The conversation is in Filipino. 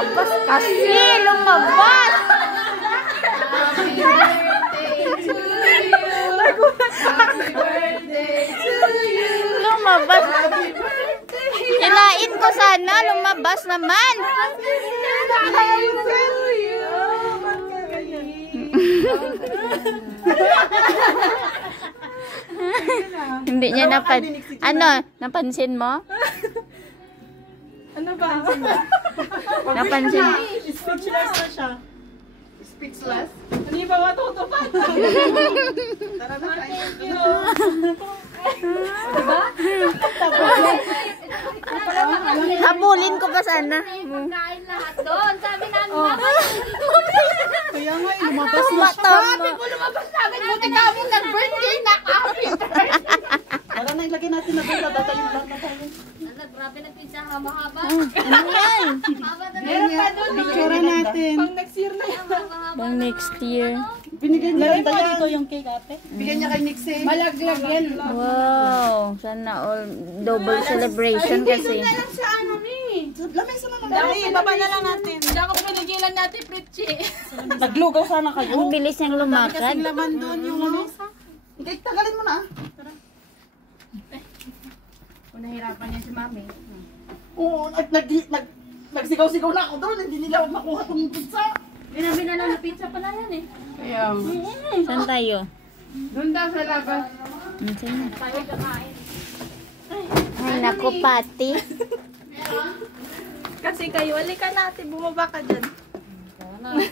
lumabas kasi. Lumabas. Happy birthday to you. Happy birthday to you. Lumabas. Kinain ko sana. Lumabas naman. Happy birthday to you. Hindi niya napansin mo? Ano ba? Napansin. Speechless na siya. Speechless? Ano yung mga tutupad? Tara na, thank you. Diba? Habulin ko pa sana. Pagkain lahat doon. Sabi namin, Kaya nga, lumabas na siya. Sabi mo lumabas na agad. Buti kami nag-birthday na. Happy birthday. Tara na, ilagay natin na doon. Datayin lang na tayo. Grabe nagpinsa haba-haba. Ano yan? Haba na Meron pa doon. Picture natin. Pang next year na yan. Bang next year. Binigay niya rin tayo dito yung cake, ate. Bigyan niya kay Nixie. Malaglag yan. Wow. Sana all double celebration kasi. Sa ano ni? Lamesa na lang. Dali, baba na lang natin. Hindi ako pinigilan natin, Pritchie. Naglugaw sana kayo. Ang bilis niyang lumakad. Kasing laman doon yung lamesa. Hindi, tagalin mo na. Tara. Nahirapan niya si Mami. Oo, nagsigaw-sigaw na ako doon. Hindi nila makuha itong pizza. Binabi na lang na pizza pala yan eh. Kaya, Saan tayo? doon daw sa labas. Saan na? Tayo kakain. Ay, naku, pati. Kasi kayo, alika natin, bumaba ka dyan. Gano'n.